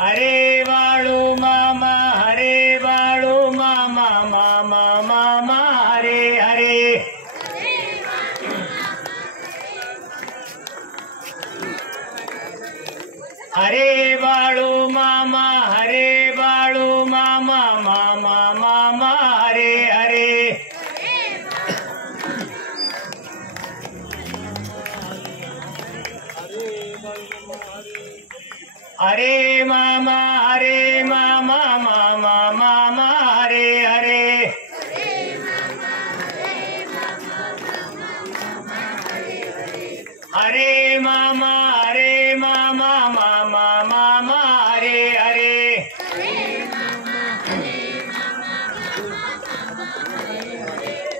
हरे बाळू मामा हरे बाळू मामा मामा मामा हरे हरे हरे बाळू मामा हरे बाळू मामा मामा मामा हरे हरे हरे मामा मामा मामा हरे हरे हरे मामा मामा मामा हरे हरे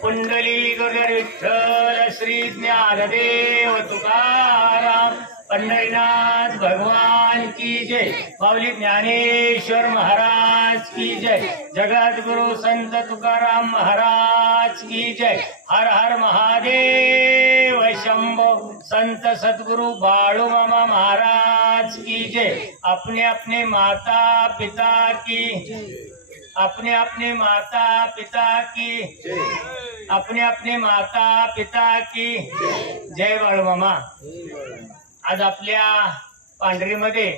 पुंडली गुरुदेव विठ्ठल श्री ज्ञानदेव तुकाराम पंढरीनाथ भगवान की जय। माऊली ज्ञानेश्वर महाराज की जय। जगद्गुरु संत तुकाराम महाराज की जय। हर हर महादेव शंभो। संत सतगुरु बाळू मामा महाराज की जय। अपने अपने माता पिता की अपने अपने माता पिता की अपने अपने माता पिता की जय। बाळू मामा आज आपल्या पांढरीमध्ये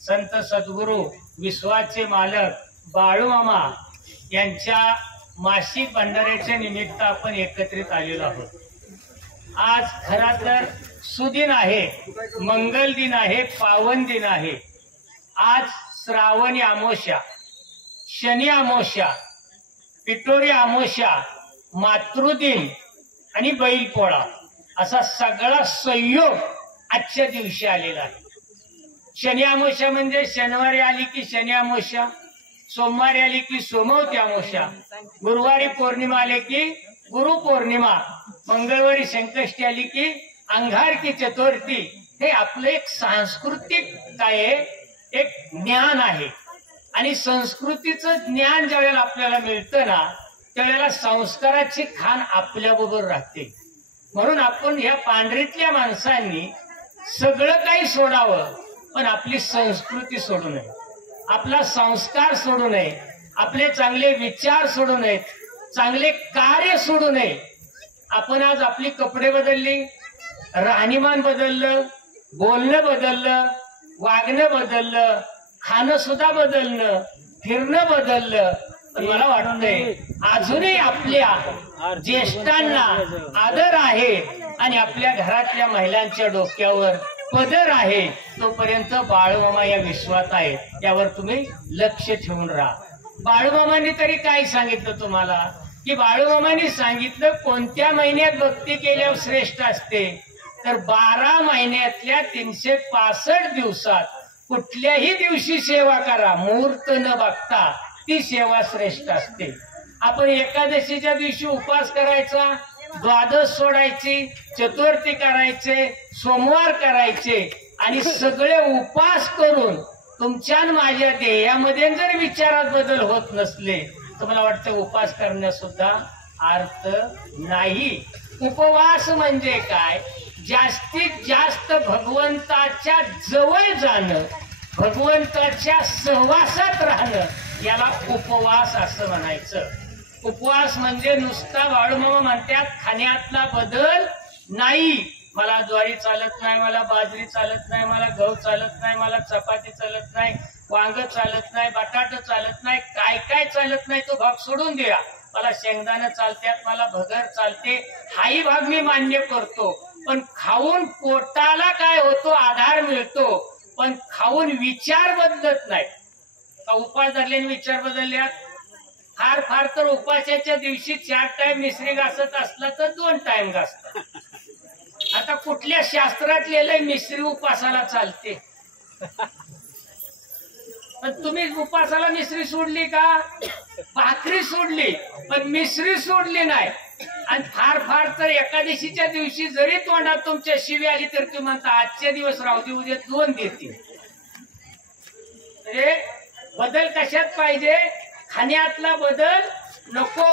संत सद्गुरु विश्वाचे मालक बाळू मामा यांच्या मासिक भंडाऱ्याच्या निमित्त आपण एकत्रित आलेलो आहोत। आज खरा तर सुदिन आहे, मंगल दिन आहे, पावन दिन आहे। आज श्रावणी अमावस्या, शनी अमावस्या, पिठोरी अमावस्या, मातृदिन आणि बैलपोळा असा सगळा संयोग आजच्या दिवशी आलेला आहे। शनी अमावस्या म्हणजे शनिवारी आली की शनी अमावस्या, सोमवारी आली की सोमवती अमावस्या, गुरुवारी पौर्णिमा आली की गुरु पौर्णिमा, मंगळवारी संकष्टी आली की अंगारकी चतुर्थी। हे आपलं एक सांस्कृतिक काय एक ज्ञान आहे आणि संस्कृतीचं ज्ञान ज्यावेळेला आपल्याला मिळतं ना त्यावेळेला संस्काराची खाण आपल्याबरोबर राहते। म्हणून आपण ह्या पांढरीतल्या माणसांनी सगळं काही सोडावं पण आपली संस्कृती सोडू नये, आपला संस्कार सोडू नये, आपले चांगले विचार सोडू नयेत, चांगले कार्य सोडू नये। आपण आज आपली कपडे बदलली, राहणीमान बदललं, बोलणं बदललं, वागणं बदललं, खाणं सुद्धा बदललं, फिरणं बदललं, पण मला वाटतंय अजूनही आपल्या ज्येष्ठांना आदर आहे आणि आपल्या घरातल्या महिलांच्या डोक्यावर पदर आहे। तोपर्यंत बाळूमामा या विश्वात आहे, यावर तुम्ही लक्ष ठेवून राहा। बाळूमामांनी तरी काय सांगितलं तुम्हाला की बाळूमामांनी सांगितलं कोणत्या महिन्यात भक्ती केल्यावर श्रेष्ठ असते तर 12 महिन्यातल्या 365 दिवसात कुठल्याही दिवशी सेवा करा, मुहूर्त न बघता ती सेवा श्रेष्ठ असते। आपण एकादशीच्या दिवशी उपवास करायचा, द्वादश सोडायची, चतुर्थी करायचे, सोमवार करायचे आणि सगळे उपवास करून तुमच्या माझ्या ध्येयामध्ये जर विचारात बदल होत नसले तर मला वाटतं उपवास करण्यास सुद्धा अर्थ नाही। उपवास म्हणजे काय? जास्तीत जास्त भगवंताच्या जवळ जाणं, भगवंताच्या सहवासात राहणं, याला उपवास असं म्हणायचं। उपवास म्हणजे नुसता बाळूमामा म्हणतात खाण्यातला बदल नाही। मला ज्वारी चालत नाही, मला बाजरी चालत नाही, मला गहू चालत नाही, मला चपाती चालत नाही, वांग चालत नाही, बटाटा चालत नाही, काय काय चालत नाही तो भाग सोडून द्या। मला शेंगदाणा चालतात, मला भगर चालते, हाही भाग मी मान्य करतो, पण खाऊन पोटाला काय होतो आधार मिळतो, पण खाऊन विचार बदलत नाही। उपास धरल्याने विचार बदलल्यात? फार फार तर उपासाच्या दिवशी 4 टाइम मिसरी घासत असला तर 2 टाइम घासतात। आता कुठल्या शास्त्रात लिहिलंय मिसरी उपासाला चालते? पण तुम्ही उपासाला मिसरी सोडली का? भाकरी सोडली पण मिसरी सोडली नाही। आणि फार फार तर एकादशीच्या दिवशी जरी तोंडात तुमच्या शिवी आली तर तुम्ही म्हणता आजच्या दिवस राहू दे, उद्या 2 देतील। बदल कशात पाहिजे? खाण्यातला बदल नको,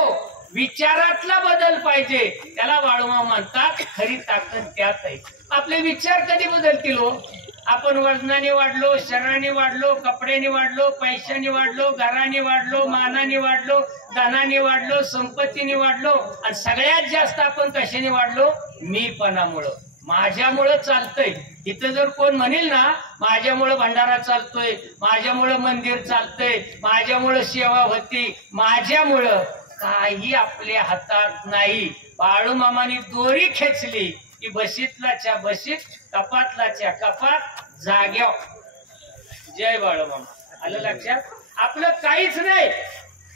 विचारातला बदल पाहिजे। त्याला बाळूमामा म्हणतात खरी ताकद त्यात आहे। आपले विचार कधी बदलतील हो? आपण वजनाने वाढलो, शरीराने वाढलो, कपड्याने वाढलो, पैशाने वाढलो, घराने वाढलो, मानाने वाढलो, धनाने वाढलो, संपत्तीने वाढलो आणि सगळ्यात जास्त आपण कशाने वाढलो? मीपणामुळं. माझ्यामुळं चालतंय. इथं जर कोण म्हणेल ना माझ्यामुळं भंडारा चालतोय, माझ्यामुळं मंदिर चालतंय, माझ्यामुळं सेवा होती, माझ्यामुळं, काही आपल्या हातात नाही. बाळूमामाने दोरी खेचली की बशीतलाच्या बशीत, कपातलाच्या कपात, जाग्या. जय बाळूमामा. आलं लक्षात? आपलं काहीच नाही.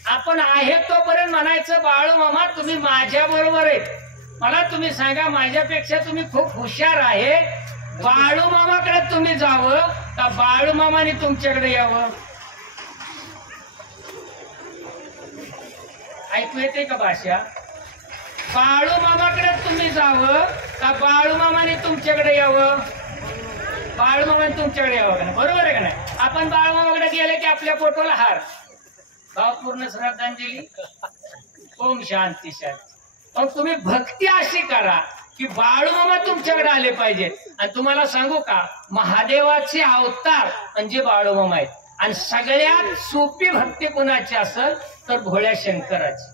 आपण आहे तोपर्यंत म्हणायचं बाळूमामा तुम्ही माझ्या बरोबर आहे. मला तुम्ही सांगा माझ्यापेक्षा तुम्ही खूप हुशार आहे, बाळूमामाकडे तुम्ही जावं का बाळूमामाने तुमच्याकडे यावं? ऐकू येते का भाषा? बाळूमामाकडे तुम्ही जावं का बाळूमामाने तुमच्याकडे यावं? बाळूमामाने तुमच्याकडे यावं का नाही? बरोबर आहे का नाही? आपण बाळूमामाकडे गेले की आपल्या फोटोला हार, भावपूर्ण श्रद्धांजली, ओम शांती शांती. पण तुम्ही भक्ती अशी करा की बाळूमामा तुमच्याकडे आले पाहिजे. आणि तुम्हाला सांगू का, महादेवाचे अवतार म्हणजे बाळूमामा आहेत. आणि सगळ्यात सोपी भक्ती कोणाची असेल तर भोळ्या शंकराची.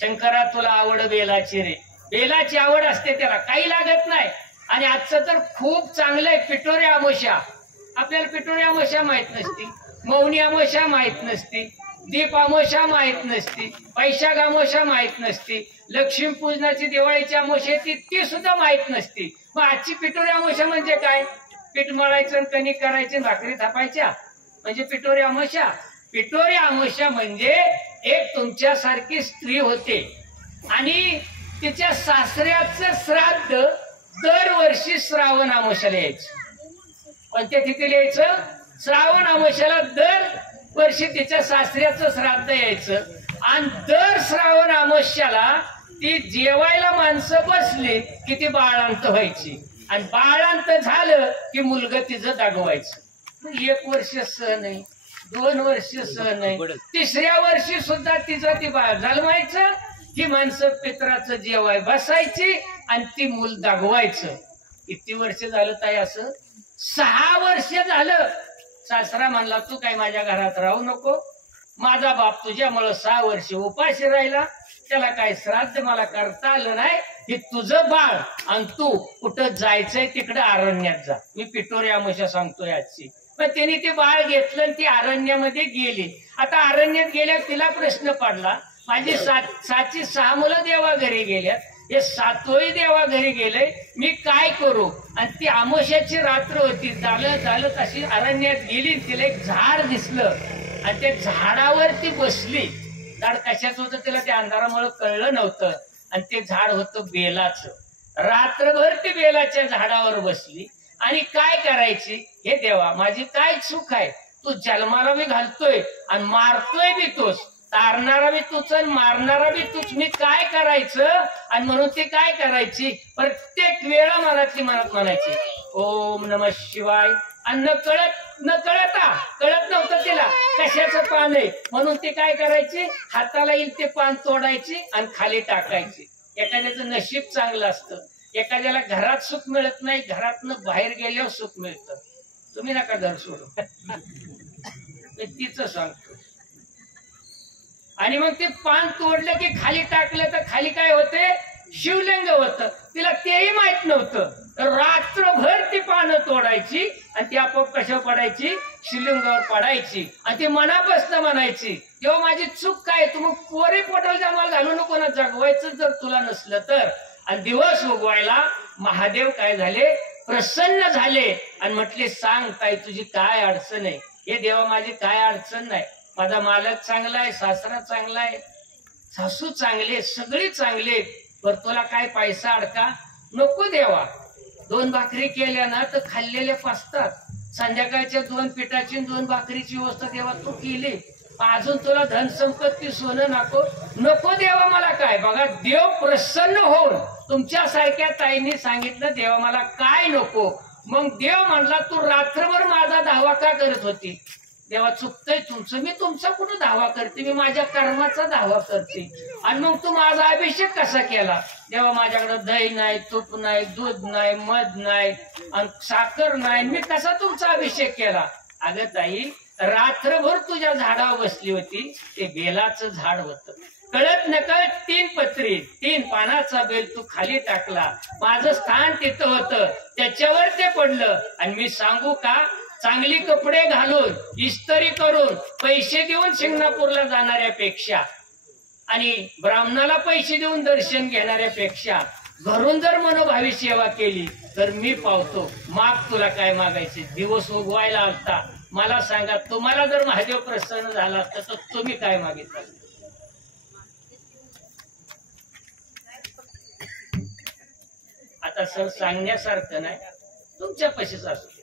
शंकरा तुला आवड बेलाची रे, बेलाची आवड असते त्याला, काही लागत नाही. आणि आजचं तर खूप चांगलं आहे पिठोरी अमावस्या. आपल्याला पिठोरी अमावस्या माहित नसती, मौनी अमावस्या माहित नसती, दीप अमावस्या माहित नसती, वैशाख अमावस्या माहित नसती, लक्ष्मीपूजनाची दिवाळीची अमावस्या ती सुद्धा माहित नसती. मग आजची पिठोरी अमावस्या म्हणजे काय? पीठ मळायचं, कणिक करायची, भाकरी थापायच्या म्हणजे पिठोरी अमावस्या. पिठोरी अमावस्या म्हणजे एक तुमच्यासारखी स्त्री होते आणि तिच्या सासऱ्याचं श्राद्ध दरवर्षी श्रावण अमावस्याला यायचं. कोणत्या तिथे यायचं? श्रावण अमावस्याला दरवर्षी तिच्या सासऱ्याचं श्राद्ध यायचं. आणि दर श्रावण अमावस्याला ती जेवायला माणसं बसली की ती बाळांत व्हायची. आणि बाळांत झालं की मुलगा तिचं दागवायचं. 1 वर्ष सण आहे, 2 वर्ष सण आहे, 3ऱ्या वर्षी सुद्धा तिचं ती बाळ जन्मायचं. ही माणसं पित्राचं जेवाय बसायची आणि ती मूल दागवायचं. किती वर्ष झालं ताई असं? 6 वर्ष झालं. सासरा म्हणला तू काय माझ्या घरात राहू नको, माझा बाप तुझ्यामुळं 6 वर्ष उपाशी राहिला, त्याला काय श्राद्ध मला करता आलं नाही, हे तुझं बाळ आणि तू कुठं जायचंय तिकडे अरण्यात जा. मी पिठोरी अमावस्या सांगतोय आजची. पण तिने ते बाळ घेतलं आणि ती अरण्यामध्ये गेली. आता अरण्यात गेल्यावर तिला प्रश्न पडला, माझी 6 मुलं देवा घरी गेल्यात, हे 7वंही देवा घरी गेले, मी काय करू? आणि ती अमावस्याची रात्र होती. झालं तशी अरण्यात गेली, तिला एक झाड दिसलं आणि त्या झाडावर ती बसली. झाड कशाच होतं तिला त्या अंधारामुळे कळलं नव्हतं. आणि ते झाड होतं बेलाचं. रात्रभर ती बेलाच्या झाडावर बसली आणि काय करायची? हे देवा माझी काय चूक आहे? तू जन्माला बी घालतोय आणि मारतोय बी तूच, तारणारा बी तूच आणि मारणारा बी तूच, मी काय करायचं? आणि म्हणून ती काय करायची? प्रत्येक वेळा मनातली मनात म्हणायची ओम नमः शिवाय. आणि कळत नव्हतं तिला कशाचं पान आहे, म्हणून ती काय करायची? हाताला येईल ते पान तोडायची आणि खाली टाकायची. एखाद्याचं नशीब चांगलं असतं, एखाद्याला घरात सुख मिळत नाही, घरातनं बाहेर गेल्यावर सुख मिळतं. तुम्ही नका घर सोडू, मी तिचं सांगतो. आणि मग ते पान तोडलं की खाली टाकलं तर खाली काय होते? शिवलिंग होतं. तिला तेही माहित नव्हतं. रात्रभर ती पानं तोडायची आणि ती आपोआप कशावर पडायची? शिवलिंगावर पडायची. आणि ती मनापासून म्हणायची तेव्हा माझी चूक काय? तू मग पोरी पोटाला जमाल घालू नको ना, जगवायचं जर तुला नसलं तर. आणि दिवस उगवायला महादेव काय झाले? प्रसन्न झाले आणि म्हटले सांग ताई तुझी काय अडचण आहे? हे देवा माझी काय अडचण नाही, माझा मालक चांगला आहे, सासरा चांगला आहे, सासू चांगले, सगळे चांगले, पर तुला काय पैसा अडका नको देवा. 2 भाकरी केल्या ना तर खाल्लेल्या पाचतात. संध्याकाळच्या 2 पिठाची 2 भाकरीची व्यवस्था देवा तू केली. अजून तुला धन संपत्ती सोनं नको देवा मला काय? बघा देव प्रसन्न होऊन तुमच्यासारख्या ताईंनी सांगितलं देवा मला काय नको. मग देव म्हणला तू रात्रभर माझा धावा का करत होती? देवा चुकतंय तुमचं, मी तुमचा कुठं दावा करते, मी माझ्या कर्माचा दावा करते. आणि मग तू माझा अभिषेक कसा केला? देवा माझ्याकडे दही नाही, तूप नाही, दूध नाही, मध नाही आणि साखर नाही, मी कसा तुमचा अभिषेक केला? अगं ताई, रात्रभर तुझ्या झाडावर बसली होती, ते बेलाचं झाड होतं. कळत नकळत 3 पत्री 3 पानाचा बेल तू खाली टाकला. माझं स्थान तिथं होतं, त्याच्यावर ते पडलं. आणि मी सांगू का, चांगली कपडे घालून इस्त्री करून पैसे देऊन शिंगणापूरला जाणाऱ्यापेक्षा आणि ब्राह्मणाला पैसे देऊन दर्शन घेणाऱ्यापेक्षा घरून जर मनोभावी सेवा केली तर मी पावतो. माग तुला काय मागायचे? दिवस उगवायला आलता. मला सांगा, तुम्हाला जर महादेव प्रसन्न झाला असता तर तुम्ही काय मागितलं? आता सर सांगण्यासारखं नाही, तुमच्या पैसेच असतो.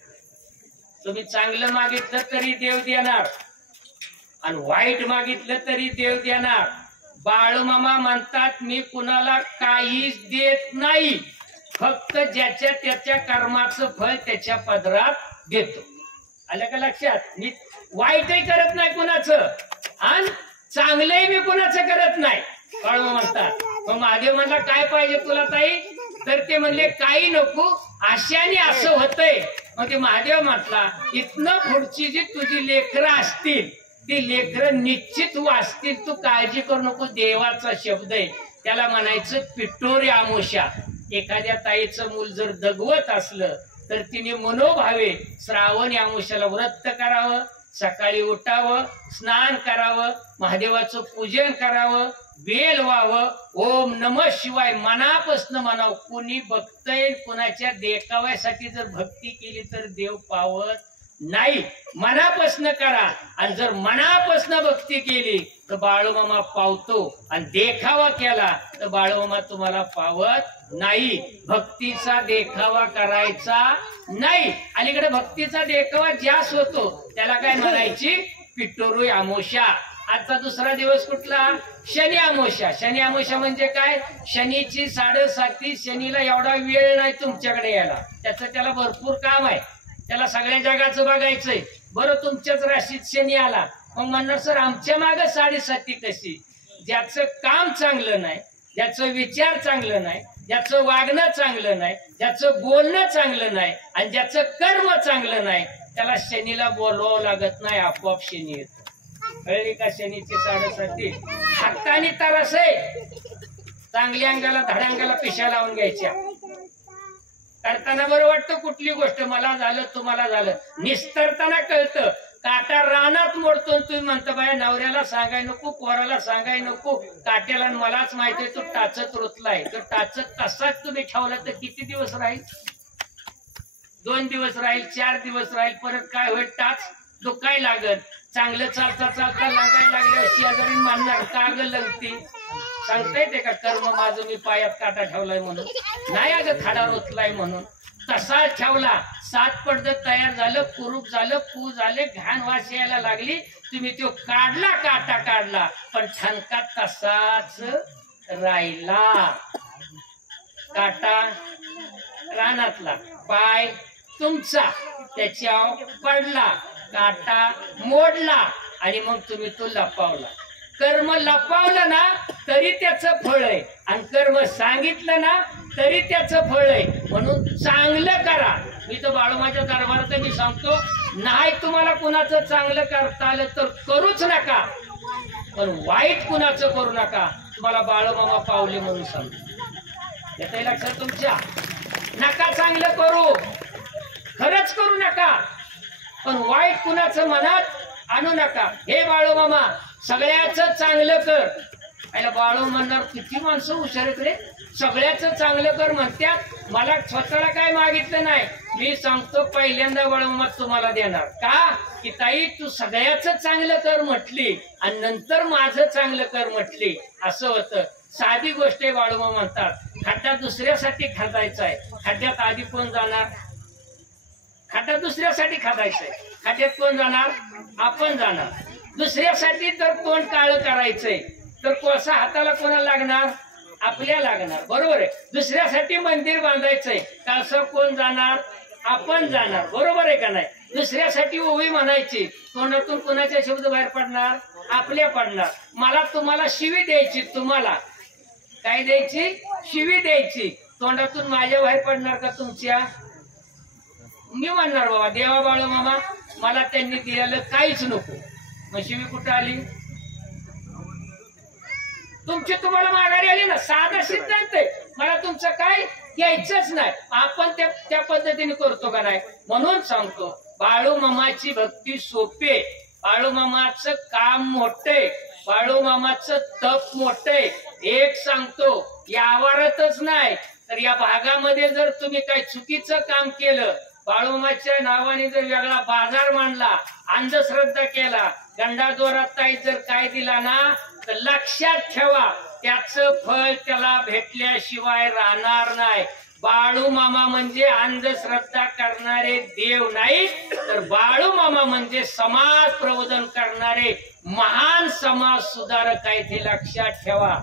तुम्ही चांगलं मागितलं तरी देव देणार आणि वाईट मागितलं तरी देव देणार. बाळूमामा म्हणतात, मी कुणाला काहीच देत नाही, फक्त ज्याच्या त्याच्या कर्माचं फळ त्याच्या पदरात देतो. आलं का लक्षात? मी वाईटही करत नाही कुणाचं आणि चांगलंही मी कुणाचं करत नाही, बाळूमामा म्हणतात. मग महादेव म्हणला, काय पाहिजे तुला ताई? तर ते म्हणले, काही नको, आशाने असं होतंय. मग ते महादेव म्हटला, इथनं पुढची जी तुझी लेकरं असतील ती लेकरं निश्चित वाचतील, तू काळजी करू नको. देवाचा शब्द आहे, त्याला म्हणायचं पिठोरी आमोशा. एखाद्या ताईचं मूल जर दगवत असलं तर तिने मनोभावे श्रावणी आमोशाला व्रत करावं, सकाळी उठावं, स्नान करावं, महादेवाचं पूजन करावं, बेल व्हावं, ओम नमः शिवाय मनापासून म्हणावं. कुणी बघतय, कुणाच्या देखाव्यासाठी जर भक्ती केली तर देव पावत नाही. मनापासून करा आणि जर मनापासून भक्ती केली तर बाळूमामा पावतो आणि देखावा केला तर बाळूमामा तुम्हाला पावत नाही. भक्तीचा देखावा करायचा नाही. अलीकडे भक्तीचा देखावा जास्त होतो, त्याला काय म्हणायची? पिठोरी अमावस्या. आजचा दुसरा दिवस कुठला? शनी अमावस्या. शनी अमावस्या म्हणजे काय? शनीची 7:30. शनीला एवढा वेळ नाही तुमच्याकडे यायला, त्याला भरपूर काम आहे, त्याला सगळ्या जगाचं बघायचंय. बरं, तुमच्याच राशीत शनी आला, मग म्हणणार सर आमच्या मागे 7:30 कशी? ज्याचं काम चांगलं नाही, ज्याचं विचार चांगलं नाही, ज्याचं वागणं चांगलं नाही, ज्याचं बोलणं चांगलं नाही आणि ज्याचं कर्म चांगलं नाही, त्याला शनीला बोलवावं लागत नाही, आपोआप शनी येत. कळली का? शनीची 7:30 हाताने तरस आहे. चांगल्या अंगाला धड्यांगाला पिशा लावून घ्यायच्या. करताना बरं वाटतं कुठली गोष्ट, मला झालं तुम्हाला झालं. निस्तरताना कळतं. काटा रानात मोडतो, तुम्ही म्हणता बाया नवऱ्याला सांगाय नको, पोराला सांगाय नको, काट्याला मलाच माहितीये तो टाचत रुतलाय. तर टाचत तसाच तुम्ही ठेवला तर किती दिवस राहील? 2 दिवस राहील, 4 दिवस राहील, परत काय होईल? टाच दुखाय लागत. चांगलं चालता चालता लागायला लागले, शेजारी मानणार का ग लगती? सांगता येते का कर्म माझं मी पायात काटा ठेवलाय म्हणून? नाही, अगं खाडा रोतलाय म्हणून. तसा ठेवला, 7 पडदं तयार झालं, कुरूप झालं, पू झाले, घाण वास यायला लागली, तुम्ही तो काढला, काटा काढला, पण ठणका तसाच राहिला. काटा रानातला, पाय तुमचा त्याच्यावर पडला, काटा मोडला आणि मग तुम्ही तो लपवला. कर्म लपवलं ना तरी त्याचं फळ आहे आणि कर्म सांगितलं ना तरी त्याचं फळ आहे. म्हणून चांगलं करा. मी तर बाळूमाच्या दरबारात मी सांगतो, नाही तुम्हाला कुणाचं चांगलं करता आलं तर करूच नका, पण वाईट कुणाचं करू नका. तुम्हाला बाळूमामा पावले म्हणून सांगतो. येतंय लक्षात तुमच्या? नका चांगलं करू, खरंच करू नका, पण वाईट कुणाचं मनात आणू नका. हे बाळूमामा सगळ्याच चांगलं कर. याला बाळू म्हणणार, किती माणसं हुशार आहेत रे, सगळ्याच चांगलं कर म्हणत्यात. मला स्वतःला काय मागितलं नाही. मी सांगतो पहिल्यांदा बाळूमामा तुम्हाला देणार का? की ताई तू सगळ्याच चांगलं कर म्हटली आणि नंतर माझं चांगलं कर म्हटली. असं होतं. साधी गोष्ट आहे. बाळूमामा म्हणतात, खड्डा दुसऱ्यासाठी खदायचा आहे, खड्ड्यात आधी कोण जाणार? खड्डा दुसऱ्यासाठी खदायचंय, खड्ड्यात कोण जाणार? आपण जाणार. दुसऱ्यासाठी जर तोंड काळं करायचंय तर कोळसा हाताला कोणाला लागणार? आपल्या लागणार. बरोबर आहे. दुसऱ्यासाठी मंदिर बांधायचंय, काळसा कोण जाणार? आपण जाणार, बरोबर आहे का नाही? दुसऱ्यासाठी ओवी म्हणायची, तोंडातून कोणाचे शब्द बाहेर पडणार? आपल्या पडणार. मला तुम्हाला शिवी द्यायची, तुम्हाला काय द्यायची? शिवी द्यायची. तोंडातून माझ्या बाहेर पडणार का तुमच्या? मी म्हणणार बाबा देवा बाळू मामा मला त्यांनी दिलेलं काहीच नको, मग शिवी कुठं आली? तुमची तुम्हाला माघारी आली ना. साधा सिद्धांत आहे, मला तुमचं काय घ्यायचंच नाही. आपण त्या पद्धतीने करतो का नाही? म्हणून सांगतो बाळू मामाची भक्ती सोपे, बाळू मामाचं काम मोठे, बाळू मामाचं तप मोठे. एक सांगतो, या आवारातच नाही तर या भागामध्ये जर तुम्ही काही चुकीचं काम केलं, बाळूमाच्या नावाने जर वेगळा बाजार मांडला, अंधश्रद्धा केला, गंडाजोरात जर काय दिला ना, तर लक्षात ठेवा त्याचं फळ त्याला भेटल्याशिवाय राहणार नाही. बाळू मामा म्हणजे अंधश्रद्धा करणारे देव नाही, तर बाळू मामा म्हणजे समाज प्रबोधन करणारे महान समाज सुधारक आहे. ते लक्षात ठेवा.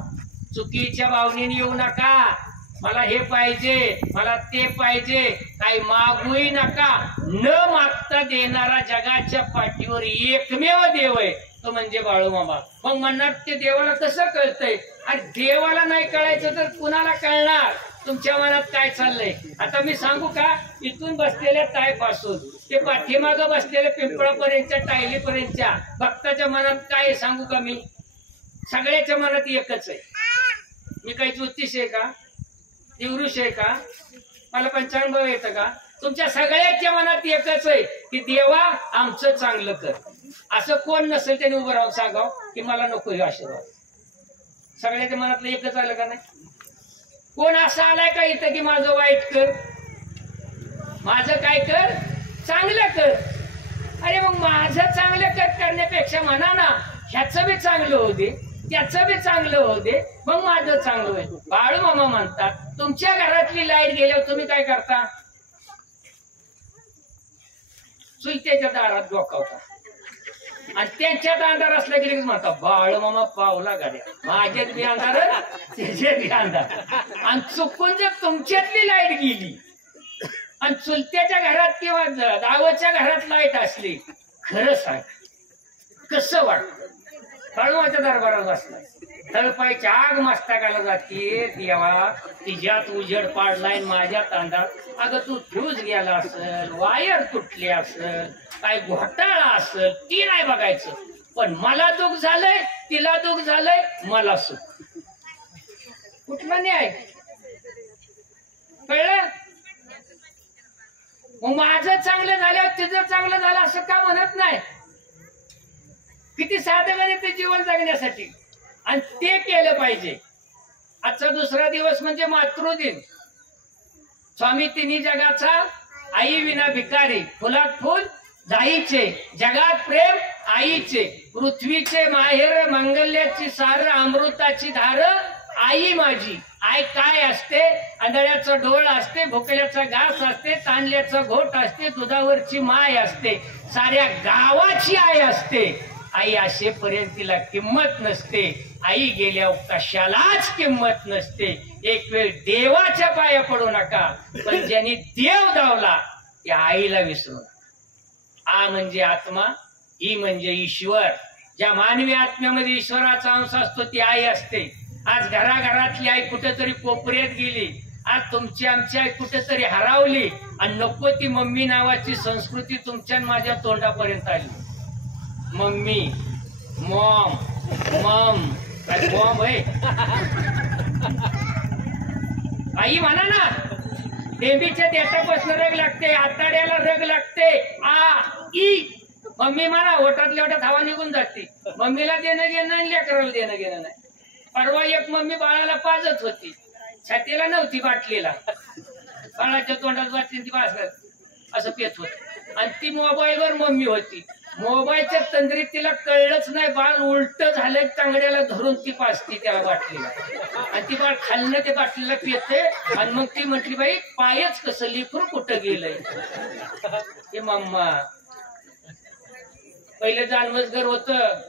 चुकीच्या भावनेने येऊ नका. मला हे पाहिजे, मला ते पाहिजे, काही मागूही नका. न मागता देणारा जगाच्या पाठीवर एकमेव देव आहे, तो म्हणजे बाळू मामा. मग म्हणणार ते देवाला कसं कळतंय? आणि देवाला नाही कळायचं तर कुणाला कळणार? तुमच्या मनात काय चाललंय? आता मी सांगू का? इथून बसलेल्या ताईपासून ते पाठीमागं बसलेल्या पिंपळापर्यंतच्या टायलीपर्यंतच्या भक्ताच्या मनात काय आहे सांगू का मी? सगळ्याच्या मनात एकच आहे. मी काही ज्योतिष आहे का? दिवृष आहे का? मला पंचांग येतं का? तुमच्या सगळ्याच्या मनात एकच आहे की देवा आमचं चांगलं कर. असं कोण नसेल त्याने उभं राहून सांगाव की मला नको हे आशीर्वाद. सगळ्याच्या मनातलं एकच आलं का नाही? कोण असं आलाय का इथं की माझं वाईट कर, माझं काय कर, चांगलं कर? अरे मग माझं चांगलं करण्यापेक्षा म्हणा ना ह्याचं बी चांगलं होऊ दे, त्याचं बी चांगलं होऊ दे, मग माझं चांगलं होईल. बाळू मामा म्हणतात तुमच्या घरातली लाईट गेल्यावर तुम्ही काय करता? चुलत्याच्या दारात डोकावता आणि त्यांच्या अंधार असल्या की म्हणता बाळू मामा पावला गाड्या, माझ्यात बी अंधार त्याच्यात बी अंधार. आणि चुकून जर तुमच्यातली लाईट गेली आणि चुलत्याच्या घरात किंवा गावाच्या घरात लाईट असली, खरं सांग कसं वाटत? बाळूमाच्या दरबारात बसलाय, तळपायची आग मस्तकाला जाते. देवा तिच्यात उजेड पाडलाय, माझ्यात अंधार. अगं तू फ्यूज गेला असेल, वायर तुटली असेल, काय घोटाळा असेल, ती नाही बघायचं. पण मला दुःख झालंय, तिला दुःख झालंय, मला सुख. कुठला न्याय कळलं? मग माझं चांगलं झाल्यावर तिचं चांगलं झालं असं का म्हणत नाही? किती साधं गणित जीवन जगण्यासाठी, आणि ते केलं पाहिजे. आजचा दुसरा दिवस म्हणजे मातृदिन. स्वामी तिन्ही जगाचा आई विना भिकारी, फुलात फुल जाईचे, जगात प्रेम आईचे, पृथ्वीचे माहेर, मंगल्याची सार, अमृताची धार आई माझी. आई काय असते? आंधळ्याचं डोळ असते, भोकल्याचा घास असते, तांडल्याचं घोट असते, दुधावरची माय असते, साऱ्या गावाची आई असते. आई असेपर्यंत तिला किंमत नसते, आई गेल्यावर कशालाच किंमत नसते. एक वेळ देवाच्या पाया पडू नका, पण ज्यांनी देव दावला त्या आईला विसरू नका. आ म्हणजे आत्मा, ई म्हणजे ईश्वर. ज्या मानवी आत्म्यामध्ये ईश्वराचा अंश असतो ती आई असते. आज घराघरातली आई कुठेतरी कोपऱ्यात गेली, आज तुमची आमची आई कुठेतरी हरवली, आणि नको ती मम्मी नावाची संस्कृती तुमच्या माझ्या तोंडापर्यंत आली. मम्मी, मॉम, मम, काय मॉम आहे? आई म्हणा ना. बेबीच्या देठापासून रग लागते, आताड्याला रग लागते. आ ई मम्मी म्हणा, ओठातल्या ओठात हवा निघून जाते. मम्मीला देणं घेणं आणि लेकराला देणं घेणं नाही. परवा एक मम्मी बाळाला पाजत होती, छातीला नव्हती, बाटलीला. बाळाच्या तोंडात बाटली ती पाजत असं पेत होती, आणि ती मोबाईलवर मम्मी होती. मोबाईलच्या तंद्रीत तिला कळलंच नाही, बाळ उलट झालं, तांगड्याला धरून ती पाजती त्याला बाटलीला, आणि ती बाळ खाल्लं ते बाटलीला पिते. आणि मग ती म्हटली बाई पायच कसं, लिफर कुठं गेलंय? ते मम्मा पहिलं जानवस घर होतं,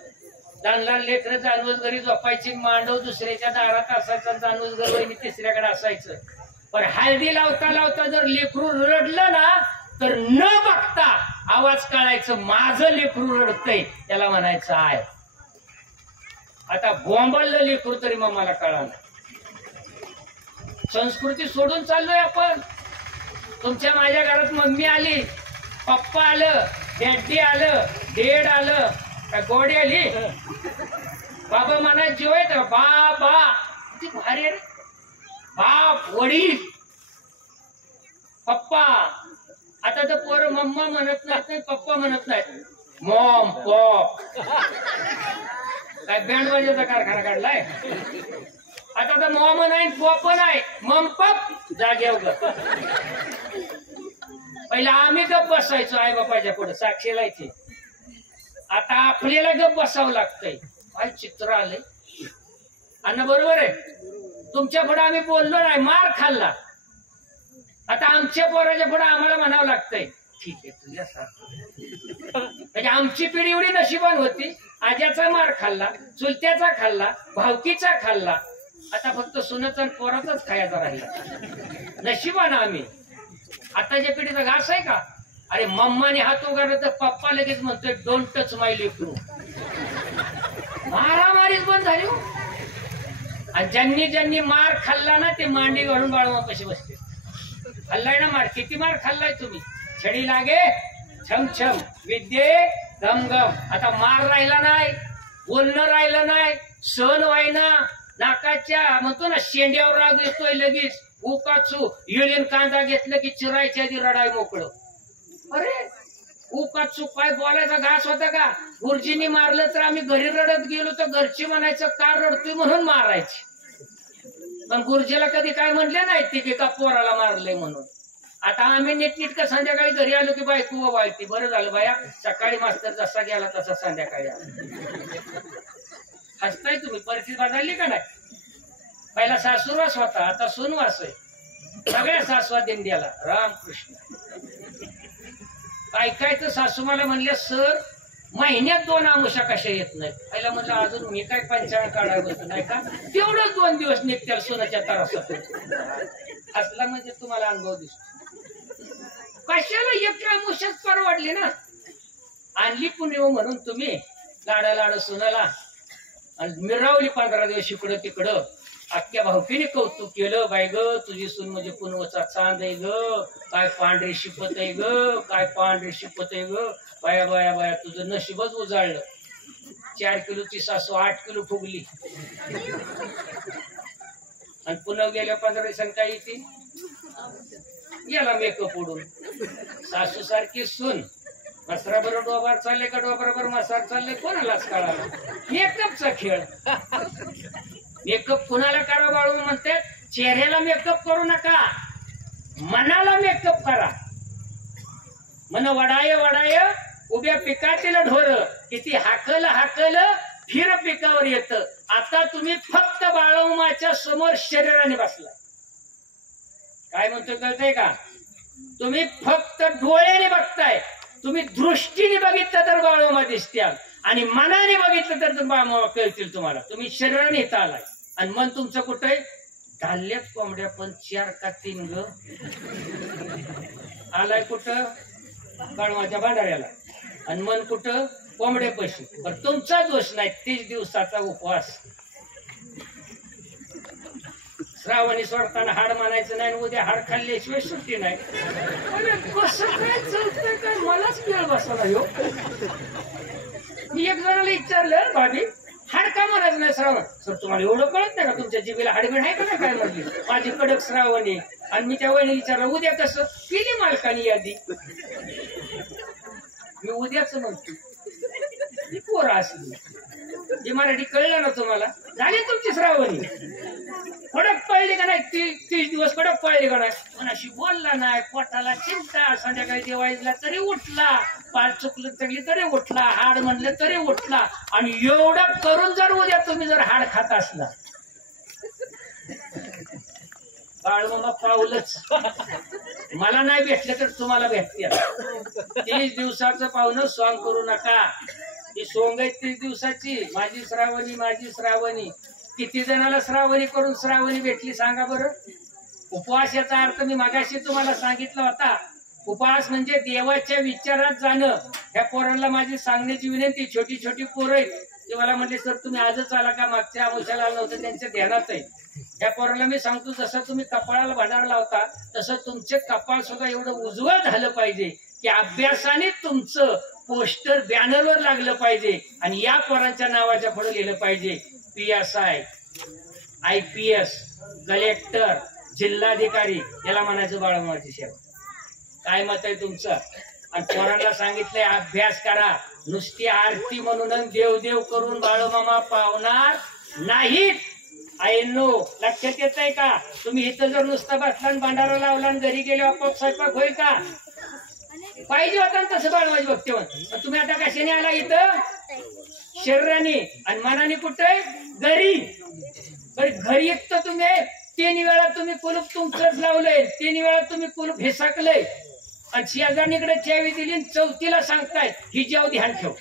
लहान लहान लेकरं जानवस घरी झोपायची, मांडव दुसऱ्याच्या दारात असायचा, जानवस घर वहिनी तिसऱ्याकडे असायचं. पण हळदी लावता लावता जर लेकरू रडलं ना तर न बघता आवाज काढायचं माझं लेकरू रडतंय, त्याला म्हणायचं आहे. आता बोंबललं लेकरू तरी मग मला कळालं. संस्कृती सोडून चाललोय आपण. तुमच्या माझ्या घरात मम्मी आली, पप्पा आलं, डॅडी आलं, डेड आलं, काय गोडी आली, बाबा म्हणा जीव येत बाबा, किती भारी रे, बाप वडील पप्पा. आता तर पोरं मम्मा म्हणत नाही, पप्पा म्हणत नाहीत, मॉम पॉप. काय बँड वाजायचा कारखाना काढलाय आता. तर मॉम नाही पॉप नाही, मम पप जागेवर. पहिला आम्ही गप बसायचो आई बापाच्या पुढे साक्षी लायची. आता आपल्याला गप बसावं लागतंय. काय चित्र आलंय अण्णा, बरोबर आहे. तुमच्या पुढे आम्ही बोललो नाही, मार खाल्ला. आता आमच्या पोराच्या पुढे आम्हाला म्हणावं लागतंय ठीक आहे तुझ्यासारखं. म्हणजे आमची पिढी एवढी नशिबान होती, आज्याचा मार खाल्ला, चुलत्याचा खाल्ला, भावकीचा खाल्ला. आता फक्त सुनाचा आणि पोराचाच खायचा राहिला. नशिबान आम्ही. आताच्या पिढीचा घास आहे का? अरे मम्माने हात उगारला तर पप्पा लगेच म्हणतोय डोंट टच माय लेकरू. मारामारीच बंद झाली. आणि ज्यांनी ज्यांनी मार खाल्ला ना ते मांडी घालून बाळवा कशी बसते. खाल्लाय ना मार, किती मार खाल्लाय तुम्ही. छडी लागे छम छम, विद्ये गम गम. आता मार राहिला नाही, बोलणं राहिलं नाही, सहन व्हायना. नाकाच्या म्हणतो ना शेंड्यावर राग येतोय लगेच. उकाचू येळीन कांदा घेतलं की चिरायच्या आधी रडाय मोकळं. अरे उकाचू काय बोलायचा घास होता का? गुरुजींनी मारलं तर आम्ही घरी रडत गेलो तर घरची म्हणायचं का रडतोय म्हणून मारायची. पण गुरुजीला कधी काय म्हणले नाही ते की का पोराला मारलंय म्हणून. आता आम्ही नीटनीटकं संध्याकाळी घरी आलो की बायको वाळती. बरं झालं बाया, सकाळी मास्तर जसा गेला तसा संध्याकाळी आला. हसताय तुम्ही, परिस्थिती बदलली का नाही? पहिला सासूरवास होता, आता सुनवास आहे. सगळ्या सासवा दिंड्याला रामकृष्ण. काय काय तर सासू मला म्हणले सर महिन्यात 2 आमुषा कशा येत नाहीत. पहिला म्हणलं अजून मी काय पंचाळ काढायला नाही का, तेवढं 2 दिवस निघत्या सोनाच्या तरासात. असला म्हणजे तुम्हाला अनुभव दिसतो. कशाला एक आमुषाच परवडली ना. आणली पुणे म्हणून तुम्ही लाडा लाड सोनाला आणि मिरवली 15 दिवस इकडं तिकडं. अख्ख्या भावकीने कौतुक केलं. बाय ग तुझी सून म्हणजे पुनवचा चांद आहे ग, काय पांढरी शिपत आहे ग, काय पांढरी शिपत आहे ग. बाया बाया बाया तुझं नशीबच उजाळलं. 4 किलोची सासू 8 किलो फुगली. आणि पुन्हा गेल्या 15 दिवसांनी काय येते याला मेकअप उडून. सासू सारखी सून मसरा बरोबर डोबार चालले का डोबराबर मसार चालले कोणालाच कळाला. मेकअपचा खेळ. मेकअप कुणाला करा बाळू म्हणते. चेहऱ्याला मेकअप करू नका, मनाला मेकअप करा. मन वडाय वडाय उभ्या पिकातील ढोर, किती हाकल हाकल फिर पिकावर येत. आता तुम्ही फक्त बाळूमाच्या समोर शरीराने बसलाय. काय म्हणतो कळतंय का? तुम्ही फक्त डोळ्याने बघताय. तुम्ही दृष्टीने बघितलं तर बाळूमा दिसत्याल आणि मनाने बघितलं तर बाळूमा कळतील तुम्हाला. तुम्ही शरीराने इथं आलाय आणि मन तुमचं कुठंय? धाल्ल्यात कोंबड्या पण 4 का 3 ग. आलाय कुठं? बाळूमाच्या भांडाऱ्याला. आणि मन कुठं? कोंबड्या पैसे. पण तुमचा दोष नाही. 30 दिवसाचा उपवास. श्रावणी सोडताना हाड मानायचं नाही, उद्या हाड खाल्ल्याशिवाय सुट्टी नाही. कसं काय चालतंय काय मलाच वेळ बसला हो. मी एक जणाला विचारलं भाभी हाड का म्हणायचं नाही श्रावण. सर तुम्हाला एवढं कळत नाही का? तुमच्या जीबीला हाडबीड आहे का? काय म्हणली माझी कडक श्रावणी. आणि मी त्या वहिनी विचारलं उद्या कसं. केली मालकानी यादी. मी उद्याच म्हणतो. पोरं असली जे मराठी कळलं ना तुम्हाला. झाली तुमची श्रावणी. कडक पळली का नाही? 30 दिवस कडक पळली का नाही? कोणाशी बोलला नाही, पोटाला चिंता. संध्याकाळी जेवायला तरी उठला, पाल चुकलं तरी तरी उठला, हाड म्हणलं तरी उठला. आणि एवढं करून जर उद्या तुम्ही जर हाड खात असला बाळूमामा पाऊलच. मला नाही भेटलं तर तुम्हाला भेटते. 30 दिवसाचं पाहुणं सॉंग करू नका. ही सोंग आहे 30 दिवसाची. माझी श्रावणी माझी श्रावणी. किती जणाला श्रावणी करून श्रावणी भेटली सांगा बरं. उपवास याचा अर्थ मी मागाशी तुम्हाला सांगितला होता. उपास म्हणजे देवाच्या विचारात जाणं. ह्या पोरांना माझी सांगण्याची विनंती, छोटी छोटी पोरं आहेत ते मला म्हणले सर तुम्ही आजच आला का, मागच्या आमुष्याला आलं नव्हतं, त्यांच्या ध्यानात आहे. त्या पोराला मी सांगतो जसं तुम्ही कपाळाला भंडार लावता तसं तुमचे कपाळ सुद्धा एवढं उज्ज्वल झालं पाहिजे की अभ्यासाने तुमचं पोस्टर बॅनरवर लागलं पाहिजे आणि या पोरांच्या नावाच्या पुढे लिहिलं पाहिजे PSI, IPS, कलेक्टर, जिल्हाधिकारी. याला म्हणायचं बाळूमामाची सेवा. काय मत आहे तुमचं? आणि पोरांना सांगितलंय अभ्यास करा, नुसती आरती म्हणून देव करून बाळूमामा पावणार नाहीत. आईनो लक्षात येत आहे का? तुम्ही इथं जर नुसता बसला भांडारा लावला आणि घरी गेले आपोआप स्वयंपाक होईल का? पाहिजे होता ना तसं बाळूमाची भक्ती म्हणून. तुम्ही आता कशाने आला इथं? शरीराने. आणि मनाने कुठे? घरी. घरी एक तर तुम्ही 3 वेळा तुम्ही कुलूप तुमचंच लावलंय, 3 वेळा तुम्ही कुलूप हेसाकलंय आणि शेजारणीकडे चावी दिली, 4थीला सांगताय ही जेव ध्यान ठेव.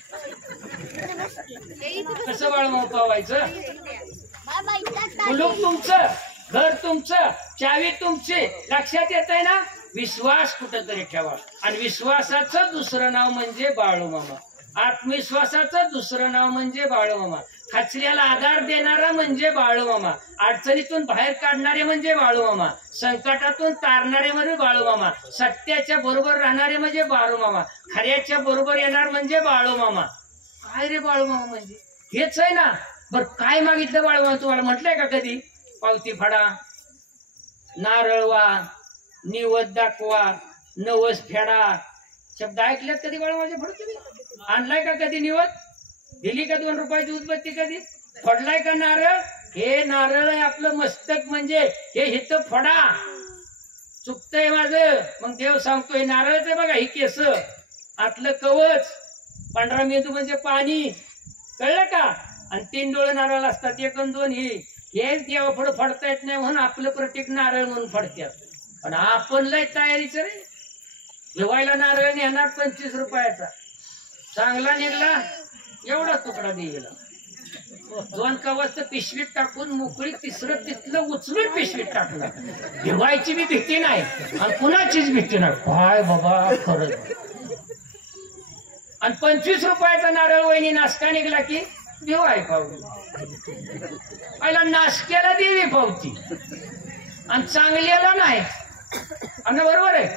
कसं बाळूमामा पावायचं? कुलूप तुमचं, घर तुमचं, चावी तुमची. लक्षात येत आहे ना? विश्वास कुठंतरी ठेवा. आणि विश्वासाचं दुसरं नाव म्हणजे बाळूमामा. आत्मविश्वासाचं दुसरं नाव म्हणजे बाळूमामा. खचल्याला आधार देणारा म्हणजे बाळूमामा. अडचणीतून बाहेर काढणारे म्हणजे बाळूमामा. संकटातून तारणारे म्हणजे बाळूमामा. सत्याच्या बरोबर राहणारे म्हणजे बाळूमामा. खऱ्याच्या बरोबर येणार म्हणजे बाळूमामा. काय रे बाळूमामा म्हणजे? हेच आहे ना. बर काय मागितलं बाळूमामा? तुम्हाला म्हटलंय का कधी? पावती फाडा, नारळवा, निवद दाखवा, नवस फेडा. शब्द ऐकल्यात कधी बाळूमामाचे? पुढे तुम्ही आणलाय का कधी निवद? दिली का 2 रुपयाची उदबत्ती कधी? फोडलाय का नारळ? हे नारळ आहे आपलं मस्तक म्हणजे हे हिथं फोडा. चुकतंय माझं. मग देव सांगतोय नारळच आहे बघा, ही केस, आतलं कवच, पांढरा मेंदू म्हणजे पाणी. कळलं का? आणि 3 डोळे नारळ असतात, 1 आणि 2. हे देवा पुढे फडता येत नाही म्हणून आपलं प्रत्येक नारळ म्हणून फडतात. पण आपण लय तयारीच रे. जेवायला नारळ नेणार 25 रुपयाचा, चांगला निघला एवढा तुकडा देईला. 2 कवच पिशवीत टाकून मोकळी, 3रं तिथलं उचलून पिशवीत टाकलं. ठेवायची बी भीती नाही आणि कुणाचीच भीती नाही. काय बाबा खरंच. आणि 25 रुपयाचा नारळ वहिनी नाश्ता निघला की देव आहे पावती. पहिला नाश्त्याला देवी पावती आणि चांगल्याला नाही. आणि बरोबर आहे.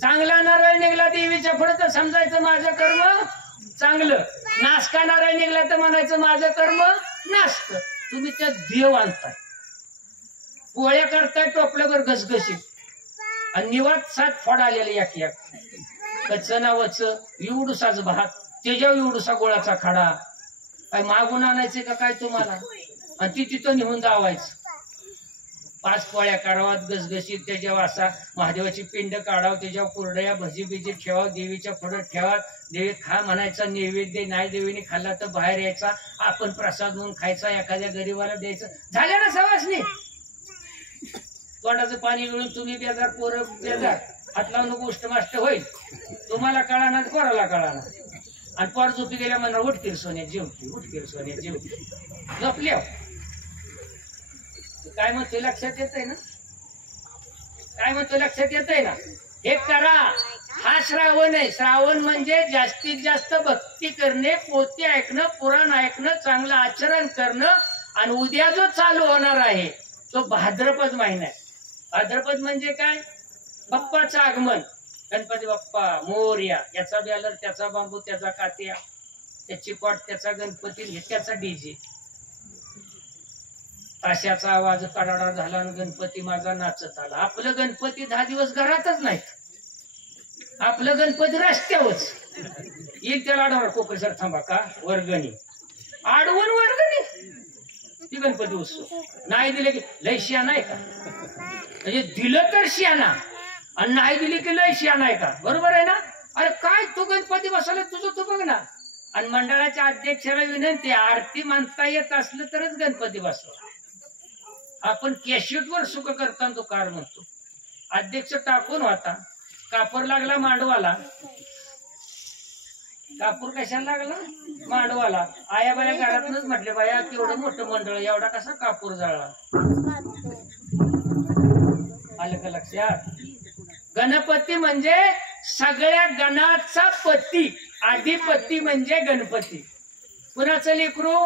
चांगला नारळ निघला देवीच्या पुढे तर समजायचं माझं कर्म चांगलं. नासका नारळ निघला तर म्हणायचं माझं कर्म नासक. तुम्ही त्या देव आणताय, पोळ्या करताय टोपल्यावर घसघशीत आणि निवात 7 फोड आलेले एक कच्च नावच एवढूसाच भात, त्याच्यावर एवढूसा गोळाचा खडा. काय मागून आणायचे का काय तुम्हाला? आणि ती तिथं निघून जावायचं. 5 पोळ्या करावात गसगशीत, त्याच्यावर असा महादेवाची पिंड काढावं, त्याच्यावर कुरडया भजी बिजी ठेवावं, देवीच्या पुढे ठेवा, देवी खा म्हणायचा. नैवेद्य नाही देवीने खाल्ला तर बाहेर यायचा, आपण प्रसाद म्हणून खायचा, एखाद्या गरीबाला द्यायचं. झालं ना सवासनी? तोंडाचं पाणी मिळून तुम्ही बेजार, पोरं बेजार, हात लावून गोष्ट माष्ट होईल. तुम्हाला कळाना पोराला कळाना. आणि पोर झोपी गेल्या म्हणा उठतील सोन्या जेवती, उठतील सोन्या जेवती. झोपल्या काय म्हणतोय लक्षात येत आहे ना? काय म्हणतोय लक्षात येत आहे ना? हे करा. हा श्रावण आहे. श्रावण म्हणजे जास्तीत जास्त भक्ती करणे, पोथी ऐकणं, पुराण ऐकणं, चांगलं आचरण करणं. आणि उद्या जो चालू होणार आहे तो भाद्रपद महिना आहे. भाद्रपद म्हणजे काय? बाप्पाचं आगमन. गणपती बाप्पा मोरया. याचा बॅलर, त्याचा बांबू, त्याचा कात्या, त्याची पाट, त्याचा गणपती, त्याचा डीजे. ताशाचा आवाज कडाडा झाला आणि गणपती माझा नाचत आला. आपलं गणपती 10 दिवस घरातच नाहीत. आपलं गणपती रस्त्यावरच येईल. त्याला आडवर कोकणसर थांबा का वर्गणी आडवून वर्गणी ती गणपती उत्सव. नाही दिले की लय शियाना आहे का? म्हणजे दिलं तर शियाना आणि नाही दिली की लय शियाना आहे का? बरोबर आहे ना? अरे काय तू गणपती बसवला तुझं तू बघ ना. आणि मंडळाच्या अध्यक्षाला विनंती, आरती म्हणता येत असलं तरच गणपती बसवा. आपण कॅशेटवर सुख करताना तो कार म्हणतो. अध्यक्ष टाकून होता, कापूर लागला मांडवाला. कापूर कशाला लागला? मांडवाला. आया बाया घरातूनच म्हटले, बाया केवढं मोठं मंडळ, एवढा कसा कापूर जळला? आलं का लक्षात? गणपती म्हणजे सगळ्या गणाचा पती, अधिपती म्हणजे गणपती. कुणाचं लेकरू?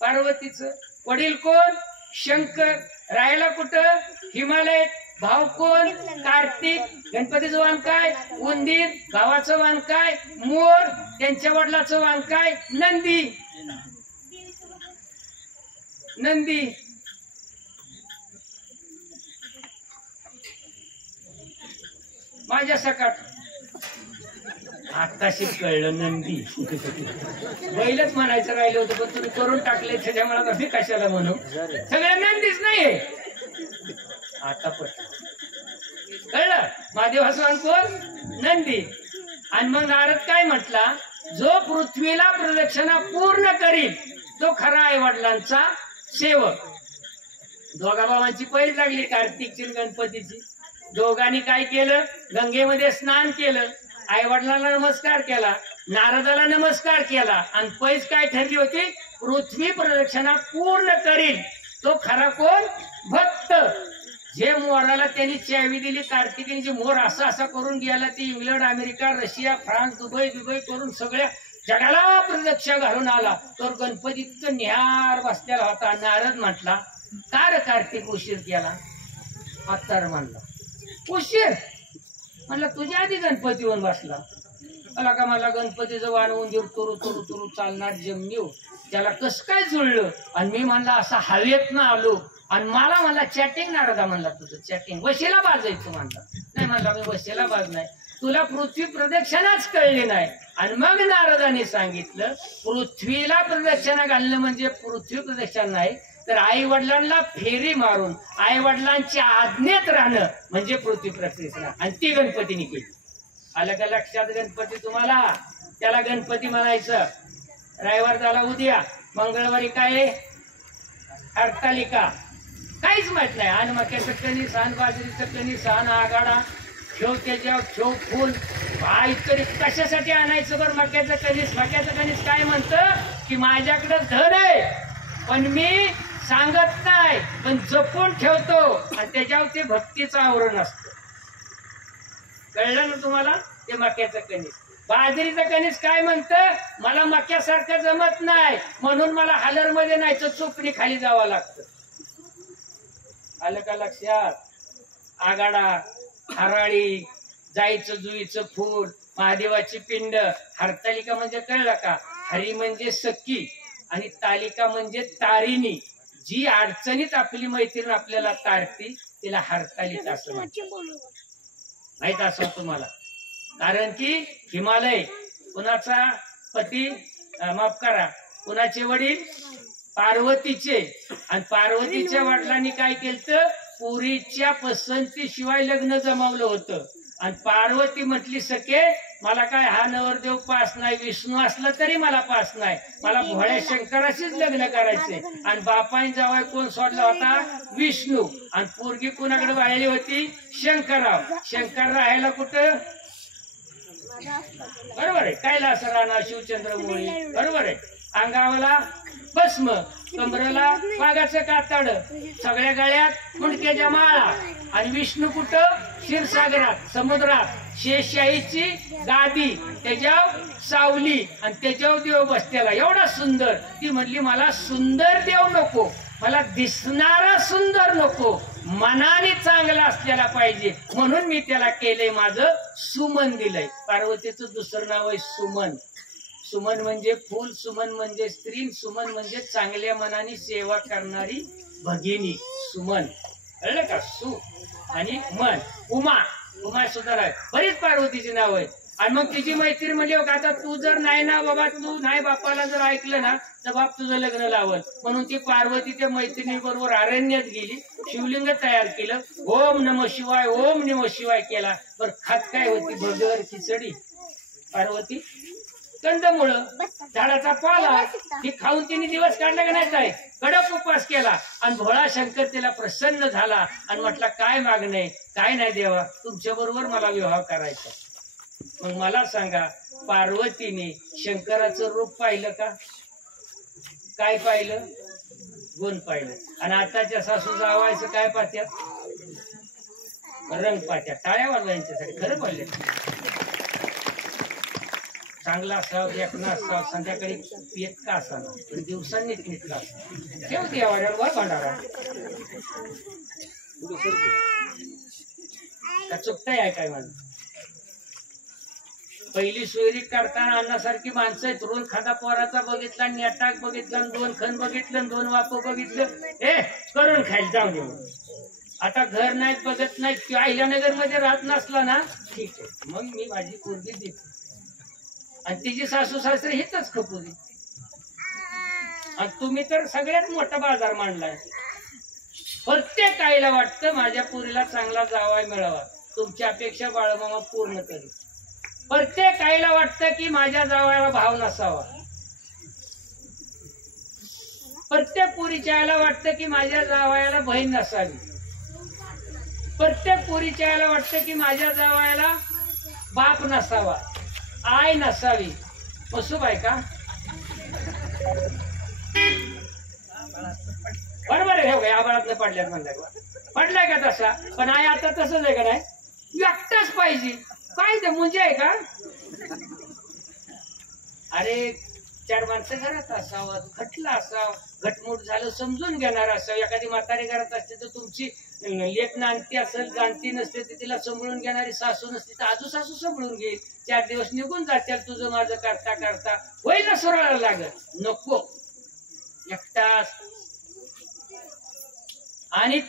पार्वतीचं. वडील कोण? शंकर. राहायला कुठं? हिमालय. भाव कोण? कार्तिक. गणपतीचं वाहन काय? उंदीर. भावाचं वाहन काय? मोर. त्यांच्या वडिलाचं वाहन काय? नंदी. नंदी. माझ्या सकाट आताशी कळलं नंदी. बैलच म्हणायचं राहिलं होतं पण तुम्ही करून टाकले त्याच्यामुळे मी कशाला म्हणू. सगळ्या नंदीच नाहीये. आता पण कळलं. महादेवाचं कोण? नंदी. आणि मग नारद काय म्हटला? जो पृथ्वीला प्रदक्षिणा पूर्ण करील तो खरा आई वडिलांचा सेवक. दोघा भावांची पैल लागली, कार्तिकची गणपतीची. दोघांनी काय केलं? गंगेमध्ये स्नान केलं, आई वडिलांना नमस्कार केला, नारदाला नमस्कार केला आणि पैस काय ठरली होती? पृथ्वी प्रदक्षिणा पूर्ण करील तो खरा कोण? भक्त. जे मोराला त्यांनी चावी दिली कार्तिकीने, जे मोर असा असा करून गेला, ते England, America, Russia, France, Dubai करून सगळ्या जगाला प्रदक्षिणा घालून आला. तर गणपती तिथं निहार बसलेला होता. नारद म्हटला, का रे कार्तिक उशीर केला? म्हातार म्हणला, उशीर म्हणलं तुझ्या आधी गणपती येऊन बसला. मला का मला गणपतीचं वाण उंदीर तुरु तुरु तुरु चालणार जमनीव त्याला कस काय जुळलं? आणि मी म्हणला असा हवेत ना आलो आणि मला म्हणला चॅटिंग. नारदा म्हणला तुझं चॅटिंग वशीला बाजायचं. म्हणला नाही. म्हणला मी वशीला बाज नाही, तुला पृथ्वी प्रदक्षिणाच कळली नाही. आणि मग नारदाने सांगितलं पृथ्वीला प्रदक्षिणा घालणं म्हणजे पृथ्वी प्रदक्षिणा नाही, तर आई वडिलांना फेरी मारून आई वडिलांच्या आज्ञेत राहणं म्हणजे पृथ्वी प्रदक्षिणा. आणि ती गणपतीने केली. आलं का लक्षात? गणपती तुम्हाला त्याला गणपती म्हणायचं. रविवार झाला उद्या, मंगळवारी काय? हरतालिका. काहीच माहित नाही. आणि मक्याचं कणीस, आण बाजरीचं कणीस, आण आगाडा, ठेव त्याच्यावर ठेव फुल. आई तरी कशासाठी आणायचं बरं मक्याचं कणीस? मक्याचं कणीस काय म्हणतं की माझ्याकडे धन आहे पण मी सांगत नाही, पण जपून ठेवतो आणि त्याच्यावर ते भक्तीचं आवरण असतं. कळलं ना तुम्हाला? ते मक्याचं कणीस. बाजरीचं कणीस काय म्हणतं? मला मक्यासारखं जमत नाही म्हणून मला हालर मध्ये नाही तर चोपडी खाली जावं लागतं. आलं का लक्षात? आगाडा, हराळी, जायचं जुईचं फूल, महादेवाची पिंड. हरतालिका म्हणजे कळलं का? हरी म्हणजे सखी आणि तालिका म्हणजे तारिणी. जी अडचणीत आपली मैत्रीण आपल्याला तारती तिला हरतालिका असं माहित असं तुम्हाला. कारण की हिमालय कुणाचा पती, माफ करा, कुणाचे वडील? पार्वतीचे. आणि पार्वतीच्या वडिलांनी काय केलं? पुरीच्या पसंतीशिवाय लग्न जमावलं होतं. आणि पार्वती म्हटली सखे मला काय हा नवरदेव पास नाही, विष्णू असला तरी मला पास नाही, मला भोळ्या शंकराशीच लग्न करायचे. आणि बापाने जावाय कोण सोडला होता? विष्णू. आणि पोरगी कुणाकडे वाळली होती? शंकरराव. शंकर राहायला कुठं? बरोबर आहे, कैलास राणा, शिवचंद्रमुळी. बरोबर आहे. अंगावाला भस्म, कमरेला वाघाचं कातड, सगळ्या गळ्यात मुंडक्याच्या माळा. आणि विष्णू कुठं? क्षीरसागरात, समुद्रात. शेषशाहीची गादी, त्याच्यावर सावली आणि त्याच्यावर देव बसतेला. एवढा सुंदर. ती म्हणली मला सुंदर देव नको, मला दिसणारा सुंदर नको, मनाने चांगला असलेला पाहिजे. म्हणून मी त्याला केलंय माझं सुमन दिलंय. पार्वतीचं दुसरं नाव आहे सुमन. सुमन म्हणजे फूल, सुमन म्हणजे स्त्री, सुमन म्हणजे चांगल्या मनाने सेवा करणारी भगिनी. सुमन. कळलं का? सु आणि मन. उमा. उमा सुद्धा आहे. बरीच पार्वतीची नाव आहे. आणि मग तिची मैत्री म्हणजे आता तू जर नाही ना बाबा, तू नाही बापाला जर ऐकलं ना तर बाप तुझं लग्न लावल. म्हणून ती पार्वती त्या मैत्रिणी बरोबर अरण्यात गेली, शिवलिंग तयार केलं, ओम नमः शिवाय ओम नमः शिवाय केला. पण खात काय होती? भगर खिचडी. पार्वती कंदमुळं, झाडाचा पाला, ती खाऊन तिने दिवस काढला का नाही? कडक उपवास केला. आणि भोळा शंकर तिला प्रसन्न झाला आणि म्हटला काय मागणं? काय नाही देवा, तुमच्या बरोबर मला विवाह करायचा. मग मला सांगा, पार्वतीने शंकराचं रूप पाहिलं का? काय पाहिलं? गुण पाहिलं. आणि आताच्या सासू जावायचं काय पाहत्यात? रंगपाट्या टाळ्या वाजवा यांच्यासाठी. खरं बोलले. चांगला असावं, देखणं असावं, संध्याकाळी येत का असावा, पण दिवसांनी नीटका असावा. ठेव देवाऱ्यावर वर भांडारा का चुकताय आहे काय माझं. पहिली सोयरी करताना अन्नासारखी माणसं आहेत. रोज खादा पोराचा बघितला, नेटाक बघितला, 2 खण बघितलं, 2 वाप बघितलं, करून खायला जाऊन देऊ. आता घर नाहीत, बघत नाहीत, किंवा अहिल्यानगर मध्ये राहत नसला ना, ठीक आहे, मग मी माझी पोरगी देते आणि तिची सासू सासरे हेच खपू दे. आणि तुम्ही तर सगळ्यात मोठा बाजार मांडलाय. प्रत्येक आईला वाटतं माझ्या पोरीला चांगला जावाय मिळावा. तुमची अपेक्षा बाळमामा पूर्ण करेल. प्रत्येक आईला वाटतं की माझ्या जावयाला भाव नसावा. प्रत्येक पोरीच्या आईला वाटतं की माझ्या जावयाला बहीण नसावी. प्रत्येक पोरीच्या आईला वाटतं की माझ्या जावयाला बाप नसावा, आई नसावी. मसूब आहे का? बरोबर आहे. हे आबाळातनं पडल्यात म्हणलाय, पडलाय का तसा? पण आई आता तसंच आहे का नाही? एकटाच पाहिजे. काय ते मुंजे आहे का? अरे 4 माणसं घरात असावं, खटला असावं, घटमुट झालं समजून घेणार असावं. एखादी म्हातारी घरात असते तर तुमची लेक नांदती असेल, जाणती नसते तर तिला सांभाळून घेणारी सासू नसते तर आजू सासू सांभाळून घेईल. 4 दिवस निघून जातील तुझं माझं करता करता. होईल ना सोडायला लागत. नको, एकटाच. आणि